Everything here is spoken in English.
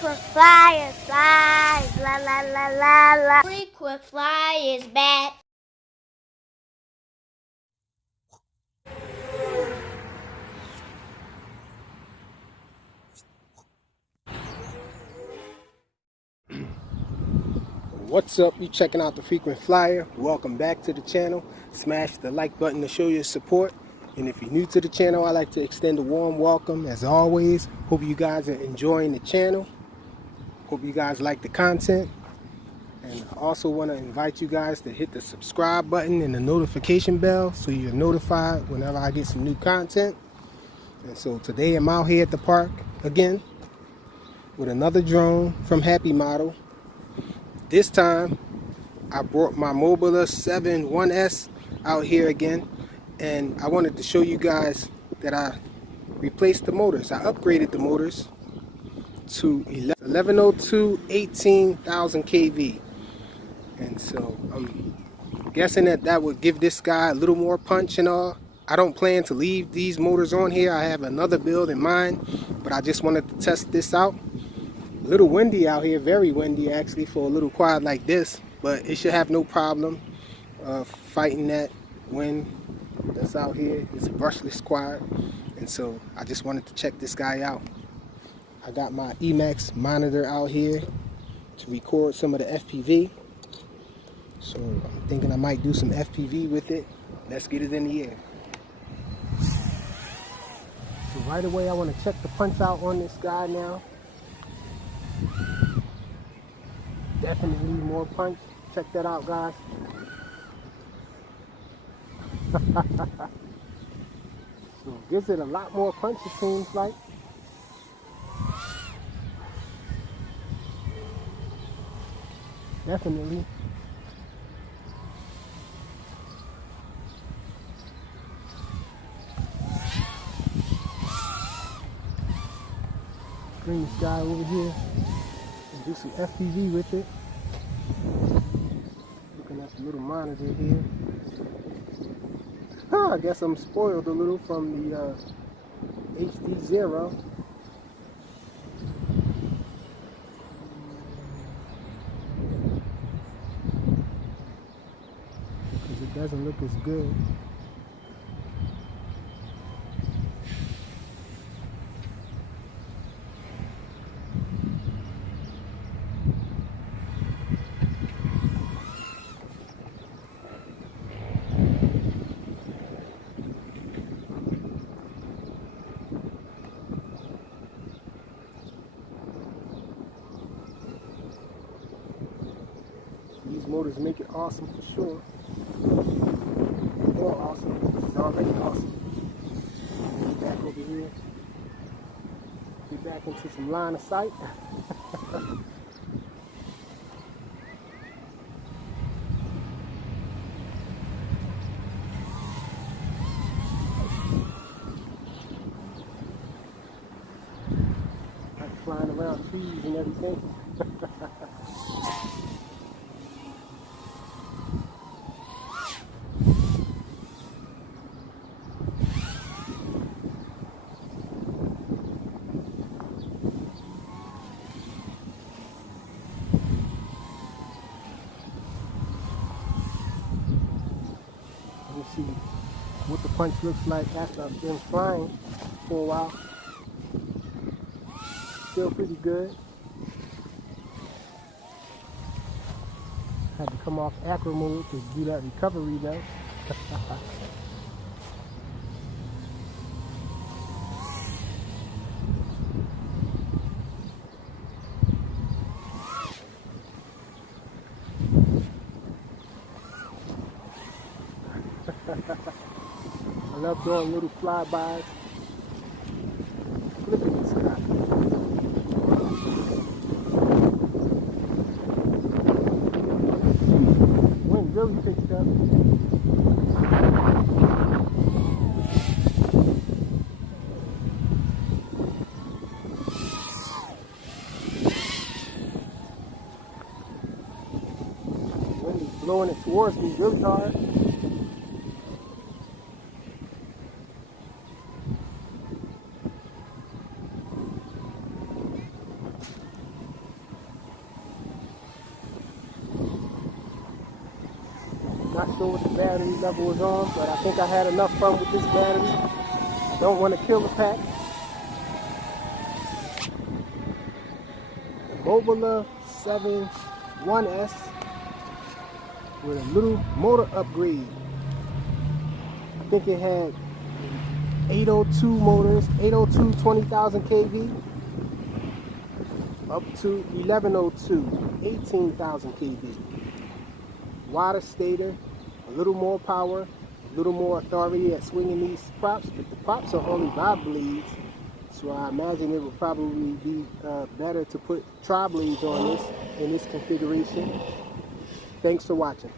Frequent flyer flies, la la la la la. Frequent flyers back. What's up? You checking out the Frequent Flyer. Welcome back to the channel. Smash the like button to show your support. And if you're new to the channel, I'd like to extend a warm welcome as always. Hope you guys are enjoying the channel. Hope you guys like the content. And I also want to invite you guys to hit the subscribe button and the notification bell so you're notified whenever I get some new content. And so today I'm out here at the park again with another drone from Happymodel. This time I brought my Mobula7 1S out here again, and I wanted to show you guys that I replaced the motors. I upgraded the motors to 1102 18,000 kV, and so I'm guessing that would give this guy a little more punch and all. I don't plan to leave these motors on here. I have another build in mind, but I just wanted to test this out. A little windy out here, very windy actually for a little quad like this, but it should have no problem fighting that wind that's out here. It's a brushless quad, and so I just wanted to check this guy out. I got my Emax monitor out here to record some of the FPV, so I'm thinking I might do some FPV with it. Let's get it in the air. So right away I want to check the punch out on this guy now. Definitely more punch. Check that out, guys. So gives it a lot more punch, it seems like. Definitely. Bring this guy over here and do some FPV with it. Looking at the little monitor here. I guess I'm spoiled a little from the HD0. Because it doesn't look as good. These motors make it awesome for sure. More awesome. It's already awesome. Get back over here. Get back into some line of sight. Like flying around trees and everything. Let's see what the punch looks like after I've been flying for a while. Still pretty good. Had to come off acro mode to do that recovery though. I love doing little flybys. Look at this guy. Wind really picked up. Wind is blowing it towards me really hard. Not sure what the battery level was on, but I think I had enough fun with this battery. I don't want to kill the pack. The Mobula7 1S with a little motor upgrade. I think it had 802 motors, 802 20,000 kV, up to 1102 18,000 kV. Wider stator, a little more power, a little more authority at swinging these props, but the props are only bob blades, so I imagine it would probably be better to put tri blades on this in this configuration. Thanks for watching.